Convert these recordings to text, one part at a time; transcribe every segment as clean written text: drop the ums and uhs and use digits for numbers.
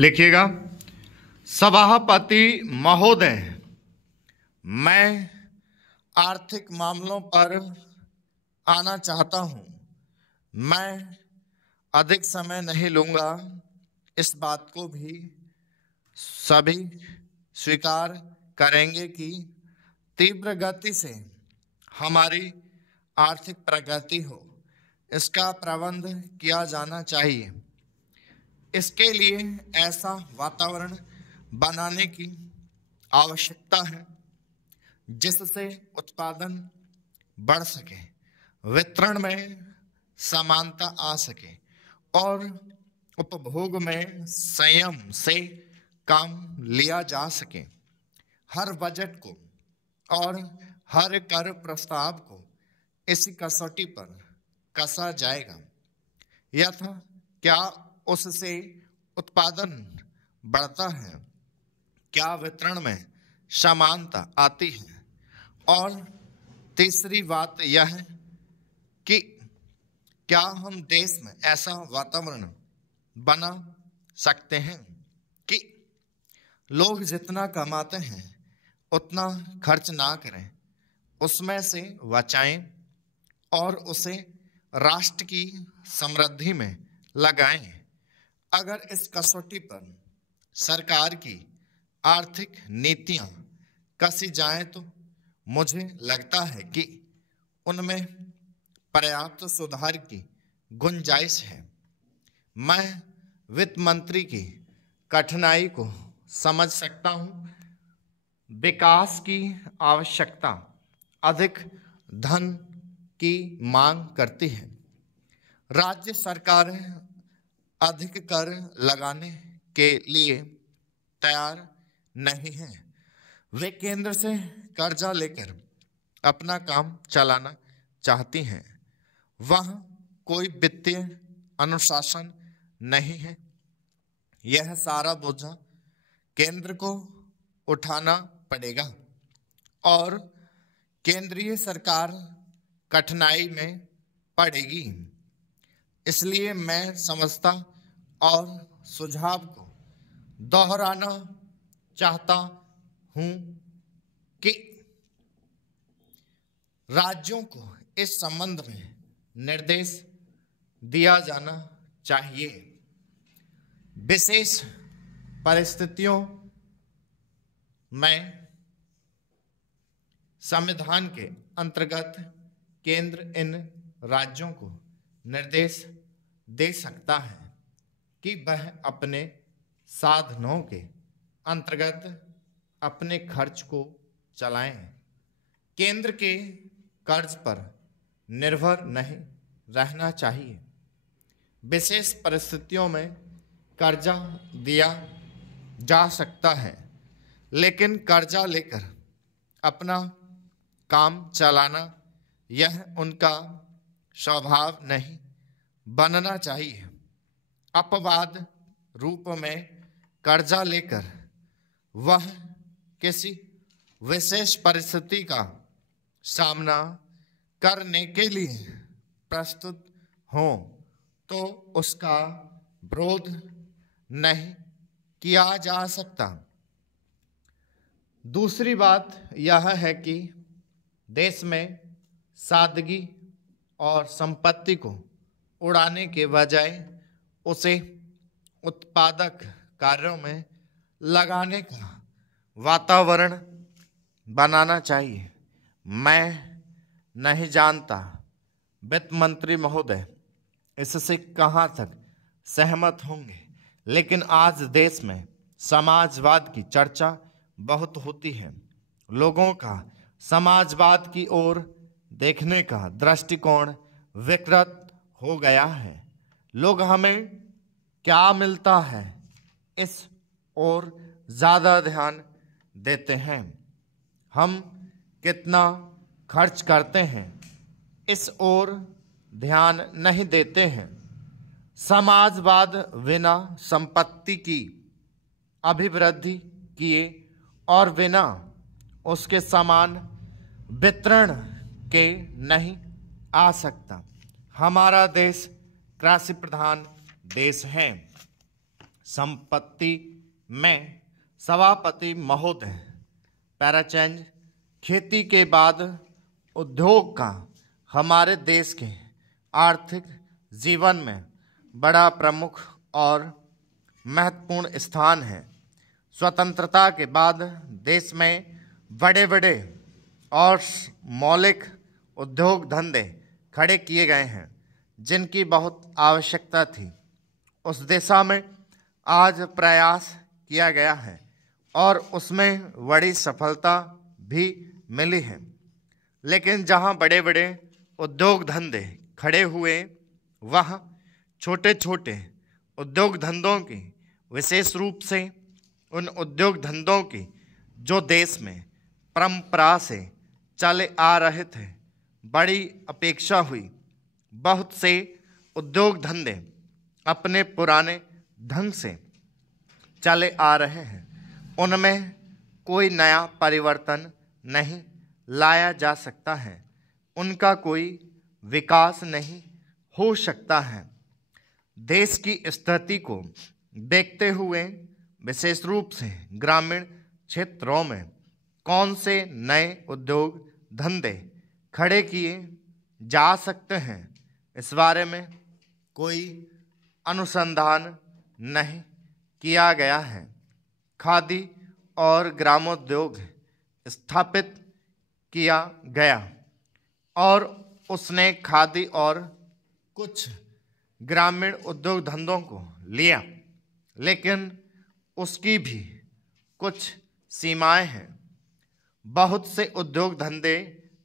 लिखिएगा। सभापति महोदय, मैं आर्थिक मामलों पर आना चाहता हूं। मैं अधिक समय नहीं लूंगा। इस बात को भी सभी स्वीकार करेंगे कि तीव्र गति से हमारी आर्थिक प्रगति हो, इसका प्रबंध किया जाना चाहिए। इसके लिए ऐसा वातावरण बनाने की आवश्यकता है जिससे उत्पादन बढ़ सके, वितरण में समानता आ सके और उपभोग में संयम से काम लिया जा सके। हर बजट को और हर कर प्रस्ताव को इसी कसौटी पर कसा जाएगा। यथा क्या उससे उत्पादन बढ़ता है, क्या वितरण में समानता आती है, और तीसरी बात यह है कि क्या हम देश में ऐसा वातावरण बना सकते हैं कि लोग जितना कमाते हैं उतना खर्च ना करें, उसमें से बचाएं और उसे राष्ट्र की समृद्धि में लगाएं। अगर इस कसौटी पर सरकार की आर्थिक नीतियां कसी जाएं तो मुझे लगता है कि उनमें पर्याप्त सुधार की गुंजाइश है। मैं वित्त मंत्री की कठिनाई को समझ सकता हूं। विकास की आवश्यकता अधिक धन की मांग करती है। राज्य सरकारें अधिक कर लगाने के लिए तैयार नहीं हैं। वे केंद्र से कर्जा लेकर अपना काम चलाना चाहती हैं। वहाँ कोई वित्तीय अनुशासन नहीं है। यह सारा बोझा केंद्र को उठाना पड़ेगा और केंद्रीय सरकार कठिनाई में पड़ेगी। इसलिए मैं समझता और सुझाव को दोहराना चाहता हूं कि राज्यों को इस संबंध में निर्देश दिया जाना चाहिए। विशेष परिस्थितियों में संविधान के अंतर्गत केंद्र इन राज्यों को निर्देश दे सकता है कि वह अपने साधनों के अंतर्गत अपने खर्च को चलाएं। केंद्र के कर्ज पर निर्भर नहीं रहना चाहिए। विशेष परिस्थितियों में कर्जा दिया जा सकता है, लेकिन कर्जा लेकर अपना काम चलाना यह उनका स्वभाव नहीं बनना चाहिए। अपवाद रूप में कर्जा लेकर वह किसी विशेष परिस्थिति का सामना करने के लिए प्रस्तुत हों तो उसका विरोध नहीं किया जा सकता। दूसरी बात यह है कि देश में सादगी और संपत्ति को उड़ाने के बजाय उसे उत्पादक कार्यों में लगाने का वातावरण बनाना चाहिए। मैं नहीं जानता वित्त मंत्री महोदय इससे कहाँ तक सहमत होंगे, लेकिन आज देश में समाजवाद की चर्चा बहुत होती है। लोगों का समाजवाद की ओर देखने का दृष्टिकोण विकृत हो गया है। लोग हमें क्या मिलता है इस ओर ज़्यादा ध्यान देते हैं। हम कितना खर्च करते हैं इस ओर ध्यान नहीं देते हैं। समाजवाद बिना संपत्ति की अभिवृद्धि किए और बिना उसके समान वितरण के नहीं आ सकता। हमारा देश कृषि प्रधान देश है। संपत्ति में सभापति महोदय। पैराचेंज। खेती के बाद उद्योग का हमारे देश के आर्थिक जीवन में बड़ा प्रमुख और महत्वपूर्ण स्थान है। स्वतंत्रता के बाद देश में बड़े बड़े और मौलिक उद्योग धंधे खड़े किए गए हैं जिनकी बहुत आवश्यकता थी। उस दिशा में आज प्रयास किया गया है और उसमें बड़ी सफलता भी मिली है। लेकिन जहां बड़े बड़े उद्योग धंधे खड़े हुए, वह छोटे छोटे उद्योग धंधों की, विशेष रूप से उन उद्योग धंधों की जो देश में परंपरा से चले आ रहे थे, बड़ी अपेक्षा हुई। बहुत से उद्योग धंधे अपने पुराने ढंग से चले आ रहे हैं, उनमें कोई नया परिवर्तन नहीं लाया जा सकता है, उनका कोई विकास नहीं हो सकता है। देश की स्थिति को देखते हुए विशेष रूप से ग्रामीण क्षेत्रों में कौन से नए उद्योग धंधे खड़े किए जा सकते हैं, इस बारे में कोई अनुसंधान नहीं किया गया है। खादी और ग्रामोद्योग स्थापित किया गया और उसने खादी और कुछ ग्रामीण उद्योग धंधों को लिया, लेकिन उसकी भी कुछ सीमाएं हैं। बहुत से उद्योग धंधे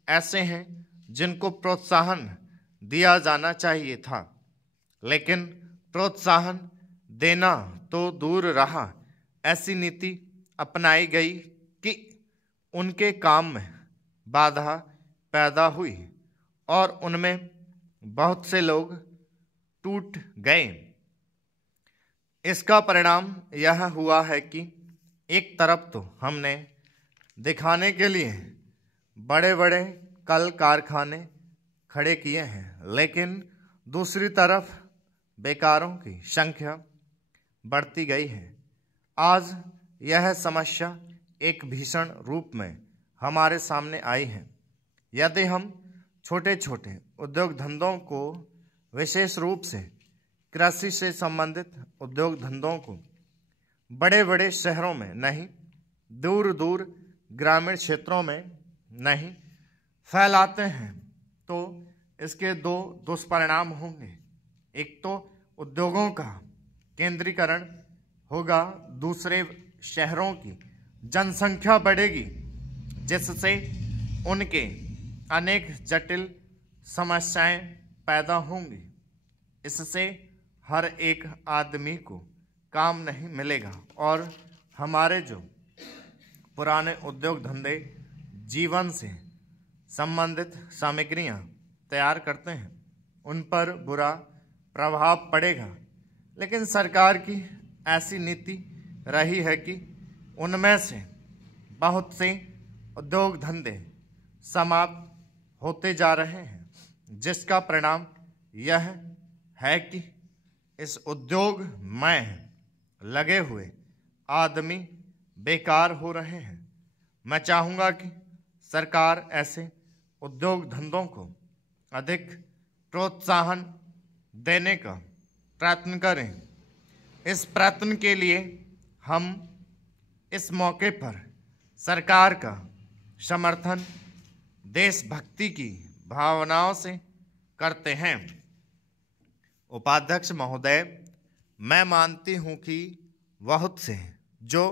ऐसे हैं जिनको प्रोत्साहन दिया जाना चाहिए था, लेकिन प्रोत्साहन देना तो दूर रहा, ऐसी नीति अपनाई गई कि उनके काम में बाधा पैदा हुई और उनमें बहुत से लोग टूट गए। इसका परिणाम यह हुआ है कि एक तरफ तो हमने दिखाने के लिए बड़े बड़े कल कारखाने खड़े किए हैं, लेकिन दूसरी तरफ बेकारों की संख्या बढ़ती गई है। आज यह समस्या एक भीषण रूप में हमारे सामने आई है। यदि हम छोटे छोटे उद्योग धंधों को, विशेष रूप से कृषि से संबंधित उद्योग धंधों को बड़े बड़े शहरों में नहीं, दूर दूर ग्रामीण क्षेत्रों में नहीं फैलाते हैं, तो इसके दो दुष्परिणाम होंगे। एक तो उद्योगों का केंद्रीकरण होगा, दूसरे शहरों की जनसंख्या बढ़ेगी, जिससे उनके अनेक जटिल समस्याएं पैदा होंगी। इससे हर एक आदमी को काम नहीं मिलेगा और हमारे जो पुराने उद्योग धंधे जीवन से संबंधित सामग्रियां तैयार करते हैं, उन पर बुरा प्रभाव पड़ेगा। लेकिन सरकार की ऐसी नीति रही है कि उनमें से बहुत से उद्योग धंधे समाप्त होते जा रहे हैं, जिसका परिणाम यह है कि इस उद्योग में लगे हुए आदमी बेकार हो रहे हैं। मैं चाहूँगा कि सरकार ऐसे उद्योग धंधों को अधिक प्रोत्साहन देने का प्रयत्न करें। इस प्रयत्न के लिए हम इस मौके पर सरकार का समर्थन देशभक्ति की भावनाओं से करते हैं। उपाध्यक्ष महोदय, मैं मानती हूँ कि बहुत से जो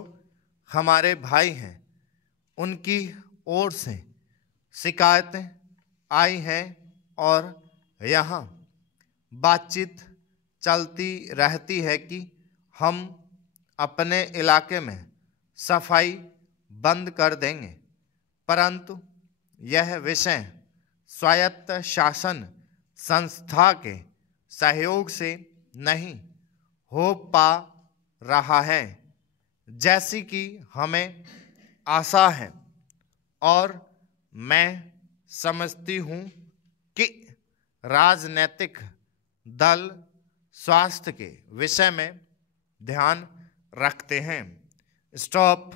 हमारे भाई हैं, उनकी ओर से शिकायतें आई हैं और यहाँ बातचीत चलती रहती है कि हम अपने इलाके में सफाई बंद कर देंगे, परंतु यह विषय स्वायत्त शासन संस्था के सहयोग से नहीं हो पा रहा है जैसी कि हमें आशा है, और मैं समझती हूँ कि राजनीतिक दल स्वास्थ्य के विषय में ध्यान रखते हैं। स्टॉप।